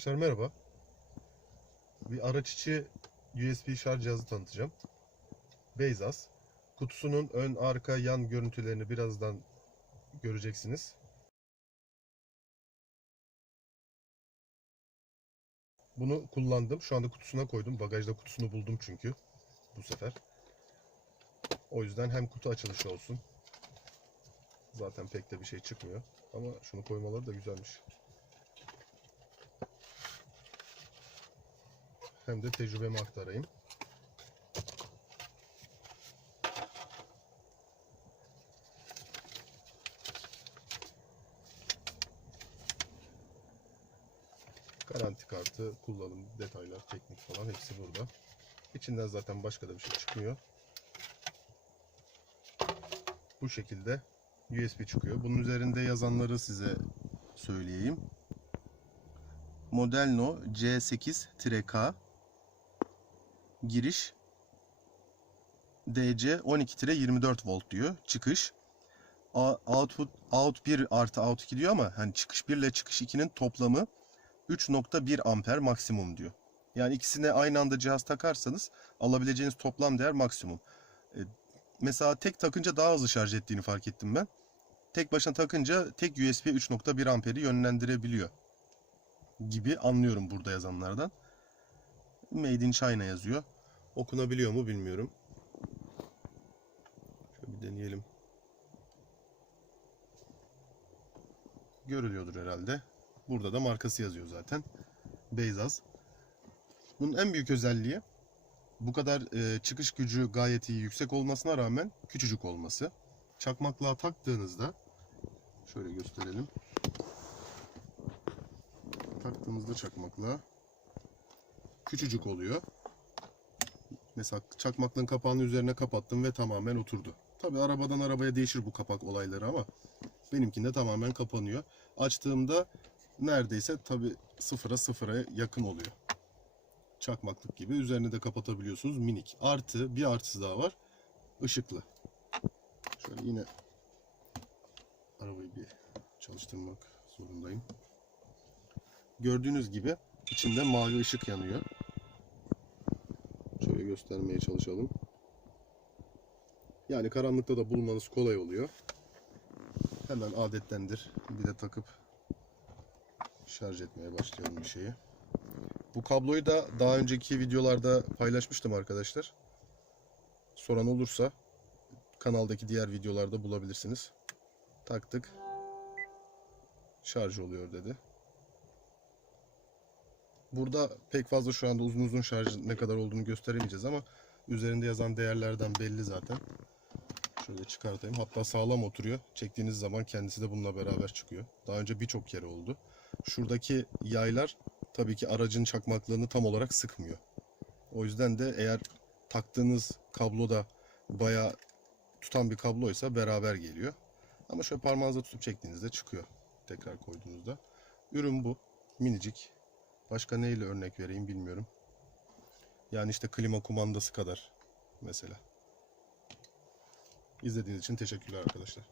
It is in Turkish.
Arkadaşlar merhaba. Bir araç içi USB şarj cihazı tanıtacağım. Beyzas. Kutusunun ön, arka, yan görüntülerini birazdan göreceksiniz. Bunu kullandım. Şu anda kutusuna koydum. Bagajda kutusunu buldum çünkü bu sefer. O yüzden hem kutu açılışı olsun. Zaten pek de bir şey çıkmıyor. Ama şunu koymaları da güzelmiş. Hem de tecrübemi aktarayım. Garanti kartı, kullanım detaylar, teknik falan hepsi burada. İçinden zaten başka da bir şey çıkmıyor. Bu şekilde USB çıkıyor. Bunun üzerinde yazanları size söyleyeyim. Modelno C8-K giriş DC 12-24 volt diyor. Çıkış output out 1 artı out 2 diyor ama hani çıkış 1 ile çıkış 2'nin toplamı 3.1 amper maksimum diyor. Yani ikisine aynı anda cihaz takarsanız alabileceğiniz toplam değer maksimum. E, mesela tek takınca daha hızlı şarj ettiğini fark ettim ben. Tek başına takınca tek USB 3.1 amperi yönlendirebiliyor gibi anlıyorum burada yazanlardan. Made in China yazıyor. Okunabiliyor mu bilmiyorum. Şöyle bir deneyelim. Görülüyordur herhalde. Burada da markası yazıyor zaten. Beyzaz. Bunun en büyük özelliği bu kadar e, çıkış gücü gayet iyi yüksek olmasına rağmen küçücük olması. Çakmaklığa taktığınızda şöyle gösterelim. Taktığımızda çakmaklığa küçücük oluyor. Mesela çakmaklığın kapağını üzerine kapattım ve tamamen oturdu. Tabi arabadan arabaya değişir bu kapak olayları ama benimkinde tamamen kapanıyor. Açtığımda neredeyse tabi sıfıra sıfıra yakın oluyor. Çakmaklık gibi. Üzerini de kapatabiliyorsunuz. Minik. Artı bir artısı daha var. Işıklı. Şöyle yine arabayı bir çalıştırmak zorundayım. Gördüğünüz gibi içinde mavi ışık yanıyor. Göstermeye çalışalım. Yani karanlıkta da bulmanız kolay oluyor. Hemen adettendir. Bir de takıp şarj etmeye başlayalım bir şeyi. Bu kabloyu da daha önceki videolarda paylaşmıştım arkadaşlar. Soran olursa kanaldaki diğer videolarda bulabilirsiniz. Taktık. Şarj oluyor dedi. Burada pek fazla şu anda uzun uzun şarj ne kadar olduğunu gösteremeyeceğiz ama üzerinde yazan değerlerden belli zaten. Şöyle çıkartayım. Hatta sağlam oturuyor. Çektiğiniz zaman kendisi de bununla beraber çıkıyor. Daha önce birçok kere oldu. Şuradaki yaylar tabii ki aracın çakmaklığını tam olarak sıkmıyor. O yüzden de eğer taktığınız kablo da bayağı tutan bir kabloysa beraber geliyor. Ama şöyle parmağınızla tutup çektiğinizde çıkıyor. Tekrar koyduğunuzda. Ürün bu. Minicik. Başka neyle örnek vereyim bilmiyorum. Yani işte klima kumandası kadar mesela. İzlediğiniz için teşekkürler arkadaşlar.